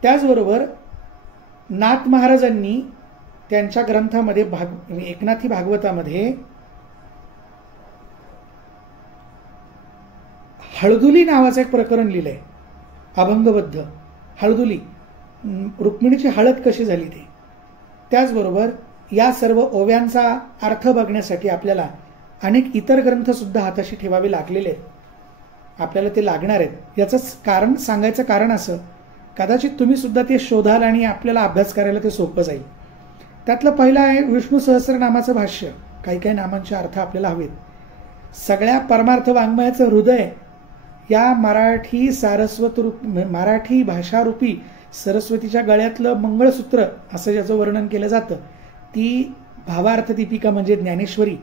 त्याचबरोबर नाथ महाराजांनी त्यांच्या ग्रंथामध्ये एकनाथी भागवतामध्ये हळदुली नावाचं एक प्रकरण लिहिलंय, अभंगबद्ध. हळदुली, रुक्मिणीची हळद कशी झाली ते. त्याचबरोबर या सर्व ओव्यांचा अर्थ बघण्यासाठी आपल्याला अनेक इतर ग्रंथ सुद्धा हाताशी ठेवावे लागलेले आहेत. आपल्याला ते लागणार आहेत. याचं कारण सांगायचं कारण असं, कदाचित तुम्ही सुद्धा ते शोधाल आणि आपल्याला अभ्यास करायला ते सोपं जाईल. त्यातलं पहिलं आहे विष्णू सहस्रनामाचं भाष्य. काही काही नामांचे अर्थ आपल्याला हवेत. सगळ्या परमार्थ वाङ्मयाचं हृदय या मराठी भाषारूपी सरस्वतीच्या गळ्यातलं मंगळसूत्र असं ज्याचं वर्णन केलं जातं, ती भावार्थ दीपिका म्हणजे ज्ञानेश्वरी.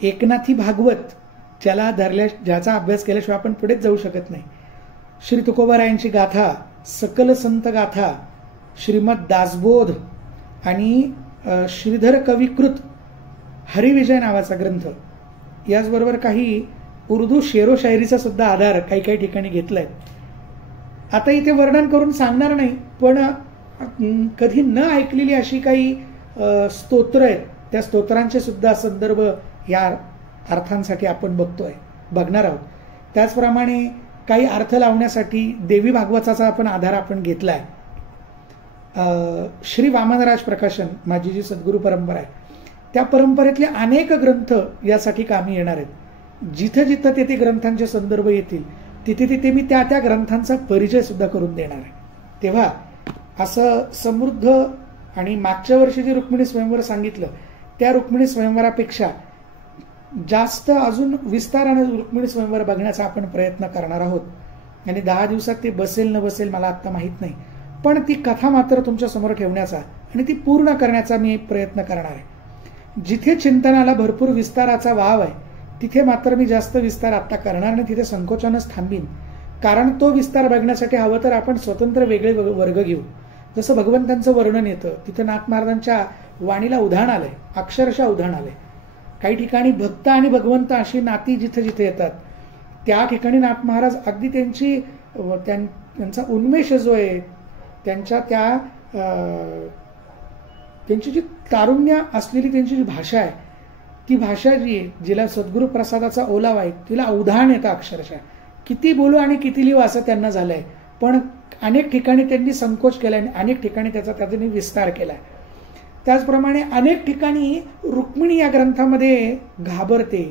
एकनाथी भागवत ज्याचा अभ्यास केल्याशिवाय आपण पुढेच जाऊ शकत नाही. श्री तुकोबारायांची गाथा, सकल संत गाथा, श्रीमद दासबोध आणि श्रीधर कविकृत हरिविजय नावाचा ग्रंथ. याचबरोबर काही उर्दू शेरो शायरीचा सुद्धा आधार काही काही ठिकाणी घेतलाय. आता इथे वर्णन करून सांगणार नाही, पण कधी न ऐकलेली अशी काही स्तोत्र आहेत, त्या स्तोत्रांचे सुद्धा संदर्भ या अर्थांसाठी आपण बघणार आहोत. त्याचप्रमाणे काही अर्थ लावण्यासाठी देवी भागवताचा आधार आपण घेतलाय. श्री वामनराज प्रकाशन माझी जी सद्गुरू परंपरा आहे, त्या परंपरेतले अनेक ग्रंथ यासाठी कामी येणार आहेत. जिथं जिथं तेथे ग्रंथांचे संदर्भ येतील तिथे तिथे मी त्या त्या ग्रंथांचा परिचय सुद्धा करून देणार आहे. तेव्हा असं समृद्ध, आणि मागच्या वर्षी जे रुक्मिणी स्वयंवर सांगितलं त्या रुक्मिणी स्वयंवरापेक्षा जास्त अजून विस्ताराने रुक्मिणी स्वयंवर बघण्याचा आपण प्रयत्न करणार आहोत. आणि 10 दिवसात ते बसेल न बसेल मला आता माहित नाही, पण ती कथा मात्र तुमच्या समोर ठेवण्याचा आणि ती पूर्ण करण्याचा मी प्रयत्न करणार आहे. जिथे चिंतनाला भरपूर विस्ताराचा वाव आहे तिथे मात्र मी जास्त विस्तार आता करणार नाही, तिथे संकोचानच थांबीन. कारण तो विस्तार बघण्यासाठी हवं तर आपण स्वतंत्र वेगळे वर्ग घेऊ. जसं भगवंतांचं वर्णन येतं तिथं नाथ महाराजांच्या वाणीला उधाण आलंय, अक्षरशः उधाण आलंय. काही ठिकाणी भक्त आणि भगवंत अशी नाती जिथे जिथे येतात त्या ठिकाणी नाथ महाराज अगदी त्यांचा उन्मेष जो आहे, त्यांची जी तारुण्य असलेली त्यांची जी भाषा आहे, ती भाषा जी आहे, जिला सद्गुरू प्रसादाचा ओलावा आहे, तिला उधाण येतं अक्षरशः. किती बोलू आणि किती लिहू असं त्यांना झालंय. पण अनेक ठिकाणी त्यांनी संकोच केलाय आणि अनेक ठिकाणी त्यांनी विस्तार केलाय. त्याचप्रमाणे अनेक ठिकाणी रुक्मिणी या ग्रंथामध्ये घाबरते.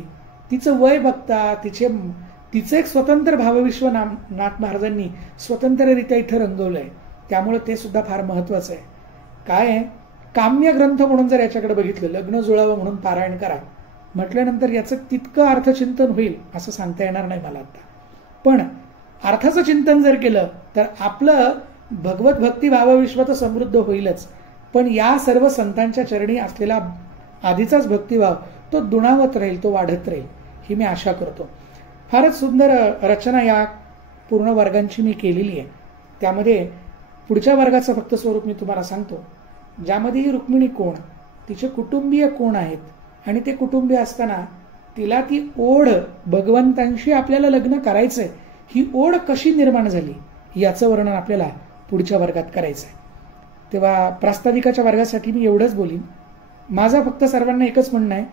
तिचं वय बघता तिचं एक स्वतंत्र भावविश्व नाथ महाराजांनी स्वतंत्ररित्या इथं रंगवलंय. त्यामुळे ते सुद्धा फार महत्वाचं आहे. काय आहे, काम्य ग्रंथ म्हणून जर याच्याकडे बघितलं, लग्न जुळावं म्हणून पारायण करा म्हटल्यानंतर याचं तितकं अर्थचिंतन होईल असं सांगता येणार नाही मला आता. पण अर्थाचं चिंतन जर केलं तर आपलं भगवत भक्ती भावविश्व तर समृद्ध होईलच, पण या सर्व संतांच्या चरणी असलेला आधीचाच भक्तिभाव तो दुणावत राहील, तो वाढत राहील, ही मी आशा करतो. फारच सुंदर रचना या पूर्ण वर्गांची मी केलेली आहे. त्यामध्ये पुढच्या वर्गाचं फक्त स्वरूप मी तुम्हाला सांगतो, ज्यामध्ये ही रुक्मिणी कोण, तिचे कुटुंबीय कोण आहेत आणि ते कुटुंबीय असताना तिला ती ओढ भगवंतांशी आपल्याला लग्न करायचंय, ही ओढ कशी निर्माण झाली याचं वर्णन आपल्याला पुढच्या वर्गात करायचंय. तेव्हा प्रास्ताविकाच्या वर्गासाठी मी एवढंच बोलीन. माझा फक्त सर्वांना एकच म्हणणं आहे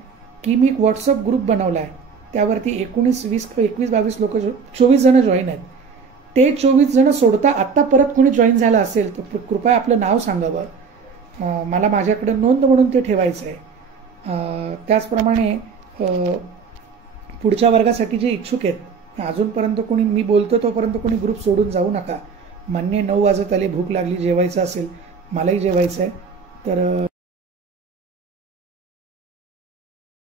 की मी एक व्हॉट्सअप ग्रुप बनवला आहे, त्यावरती 19, 20, 21, 22 लोक 24 जण जॉईन आहेत. ते 24 जण सोडता आत्ता परत कोणी जॉईन झालं असेल तर कृपया आपलं नाव सांगावं, मला माझ्याकडे नोंद म्हणून ते ठेवायचं आहे. त्याचप्रमाणे पुढच्या वर्गासाठी जे इच्छुक आहेत, अजूनपर्यंत कोणी मी बोलतो तोपर्यंत कोणी ग्रुप सोडून जाऊ नका. मान्य 9 वाजत आले, भूक लागली, जेवायचं असेल, मलाही जेवायचं आहे. तर